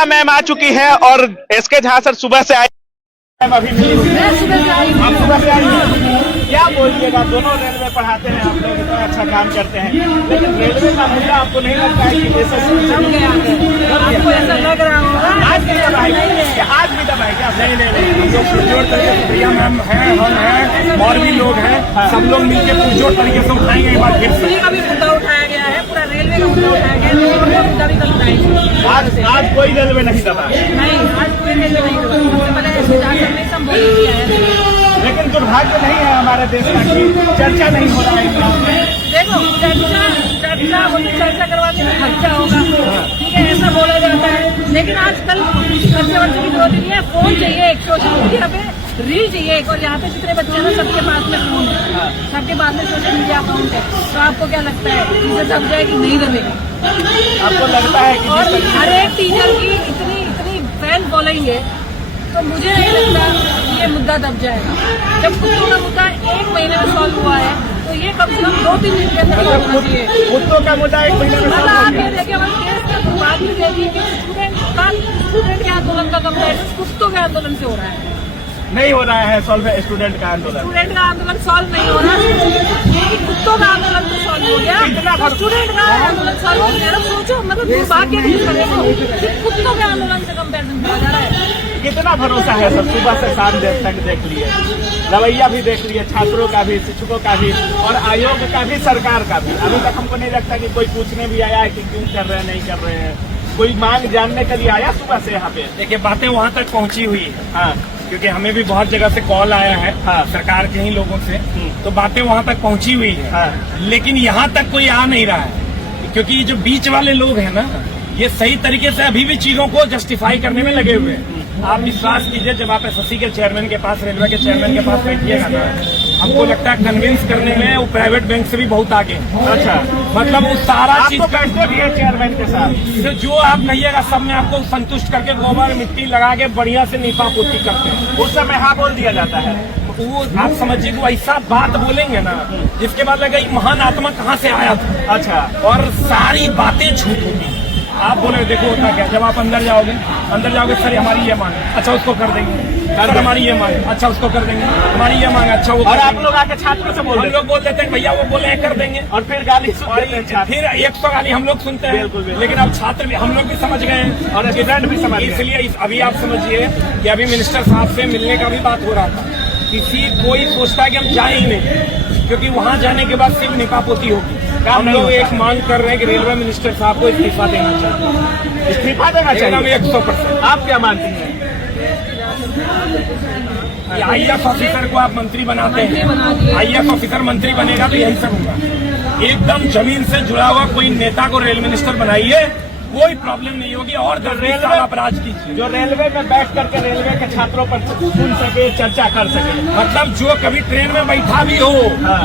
प्रिया ma'am आ चुकी है और एसके झा सर सुबह से आए। मैम अभी मिली हुई है। आप सुबह से आई हैं। क्या बोलिएगा, दोनों रेलवे पढ़ाते हैं, आप लोग इतना अच्छा काम करते हैं, लेकिन रेलवे का मुद्दा आपको नहीं लगता है कि आपको ऐसा लग रहा होगा आज भी दबाएगा, आज भी दबाएगा? नहीं हम लोग पुरजोर तरीके से प्रिया मैम है, हम हैं और भी लोग हैं, सब लोग मिलकर पुरजोर तरीके से उठाएंगे एक बार फिर से। का भी मुद्दा उठाया गया है, पूरा रेलवे का मुद्दा उठाया गया है, मुद्दा भी कल उठाएंगे। आज कोई रेलवे नहीं दबा? नहीं, आज कोई रेलवे नहीं दबा। सबसे पहले नहीं संबोधित किया है। लेकिन दुर्भाग्य नहीं है हमारे देश का कि चर्चा नहीं हो रहा है। देखो चर्चा करवाने में खर्चा होगा, ठीक है, ऐसा बोला जाता है, लेकिन आजकल खर्चे वर्चे की जरूरत नहीं है। फोन चाहिए, एक सोशल मीडिया पे रील चाहिए एक, और यहाँ पे जितने बच्चे हैं ना सबके पास में फोन है, सबके पास में सोशल मीडिया अकाउंट है। तो आपको क्या लगता है इसे दब जाएगी? नहीं दबेगी। आपको लगता है कि और हर एक टीचर की इतनी फैन फॉलोइंग है, तो मुझे नहीं लगता ये मुद्दा दब जाएगा। जब कुत्तों का मुद्दा 1 महीने में सॉल्व हुआ है, तो ये कम से कम 2-3 दिन के अंदर सॉल्व होना चाहिए। कुत्तों का मुद्दा 1 महीने में मतलब आप ये देखिए, केस का शुरुआत भी देखिए कि स्टूडेंट के आंदोलन का कंपेरिजन कुत्तों के आंदोलन से हो रहा है। नहीं हो रहा है सॉल्व स्टूडेंट का आंदोलन। स्टूडेंट का आंदोलन सॉल्व नहीं हो रहा, कुत्तों का आंदोलन तो सॉल्व हो गया, स्टूडेंट का आंदोलन सॉल्व हो गया। सोचो, मतलब दुर्भाग्य नहीं करेगा, कुत्तों के आंदोलन से कंपेरिजन किया जा रहा है। कितना भरोसा है सर? सुबह से शाम तक देख लिए, रवैया भी देख लिए, छात्रों का भी, शिक्षकों का भी, और आयोग का भी, सरकार का भी। अभी तक हमको नहीं लगता कि कोई पूछने भी आया है कि क्यों कर रहे हैं, नहीं कर रहे हैं। कोई मांग जानने के लिए आया सुबह से यहाँ पे? देखिए, बातें वहाँ तक पहुँची हुई है। हाँ, क्योंकि हमें भी बहुत जगह से कॉल आया है, हाँ, सरकार के ही लोगों से, तो बातें वहाँ तक पहुँची हुई है। हाँ, लेकिन यहाँ तक कोई आ नहीं रहा है, क्योंकि ये जो बीच वाले लोग हैं ना, ये सही तरीके से अभी भी चीजों को जस्टिफाई करने में लगे हुए हैं। आप विश्वास कीजिए, जब आप एसएससी के चेयरमैन के पास, रेलवे के चेयरमैन के पास बैठिएगा ना, हमको लगता है कन्विंस करने में वो प्राइवेट बैंक से भी बहुत आगे। अच्छा, मतलब वो सारा चीज बैठते भी है चेयरमैन के साथ, तो जो आप कहिएगा सब में आपको संतुष्ट करके गोबर मिट्टी लगा के बढ़िया से नीपा पोती करते हैं। उस समय हाँ बोल दिया जाता है। वो आप समझिए, वो ऐसा बात बोलेंगे ना जिसके बाद लगा महान आत्मा कहाँ से आया था। अच्छा, और सारी बातें झूठ होती। आप बोले देखो होता क्या, जब आप अंदर जाओगे सर हमारी ये मांग, अच्छा उसको कर देंगे, सर हमारी ये मांग, अच्छा उसको कर देंगे, हमारी ये मांग, अच्छा वो। और आप लोग आके छात्रों से हम लोग बोल देते हैं भैया वो बोले कर देंगे, और फिर गाली फिर 100 गाली हम लोग सुनते हैं। बिल्कुल। लेकिन अब छात्र भी, हम लोग भी समझ गए हैं और स्टूडेंट भी समझ गए। इसलिए अभी आप समझिए कि अभी मिनिस्टर साहब से मिलने का भी बात हो रहा था। कोई सोचता है कि हम जाए ही नहीं, क्योंकि वहाँ जाने के बाद सिर्फ निपापोती होगी। हम लोग एक मांग कर रहे हैं कि रेलवे मिनिस्टर साहब को इस्तीफा देना चाहिए। इस्तीफा देना चाहिए 100%। आप क्या मानती हैं? IAS ऑफिसर को आप मंत्री बनाते हैं, IAS ऑफिसर मंत्री बनेगा तो यही सब होगा। एकदम जमीन से जुड़ा हुआ कोई नेता को रेल मिनिस्टर बनाइए, कोई प्रॉब्लम नहीं होगी। और रेलवे अपराध कीजिए, जो रेलवे में बैठ करके रेलवे के छात्रों पर सुन सके, चर्चा कर सके। मतलब जो कभी ट्रेन में बैठा भी हो,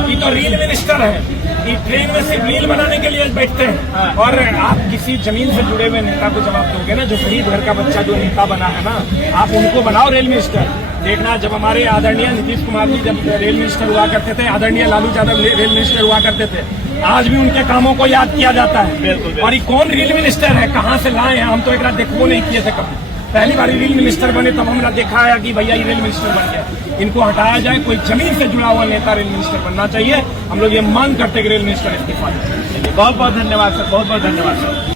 ये तो रील मिनिस्टर है। ये ट्रेन में सिर्फ रील बनाने के लिए बैठते हैं। और आप किसी जमीन से जुड़े हुए नेता को जवाब दोगे ना, जो गरीब घर का बच्चा जो नेता बना है ना, आप उनको बनाओ रेल मिनिस्टर। देखना, जब हमारे आदरणीय नीतीश कुमार जी जब रेल मिनिस्टर हुआ करते थे, आदरणीय लालू यादव रेल मिनिस्टर हुआ करते थे, आज भी उनके कामों को याद किया जाता है। बिल्कुल। और ये कौन रेल मिनिस्टर है, कहाँ से लाए हैं, हम तो एक रात देखो नहीं किए थे कभी। पहली बार रेल मिनिस्टर बने तब हमने देखा है कि भैया ये रेल मिनिस्टर बन गया। इनको हटाया जाए, कोई जमीन से जुड़ा हुआ नेता रेल मिनिस्टर बनना चाहिए। हम लोग ये मांग करते कि रेल मिनिस्टर इस्तीफा दें। बहुत बहुत धन्यवाद सर, बहुत बहुत धन्यवाद सर।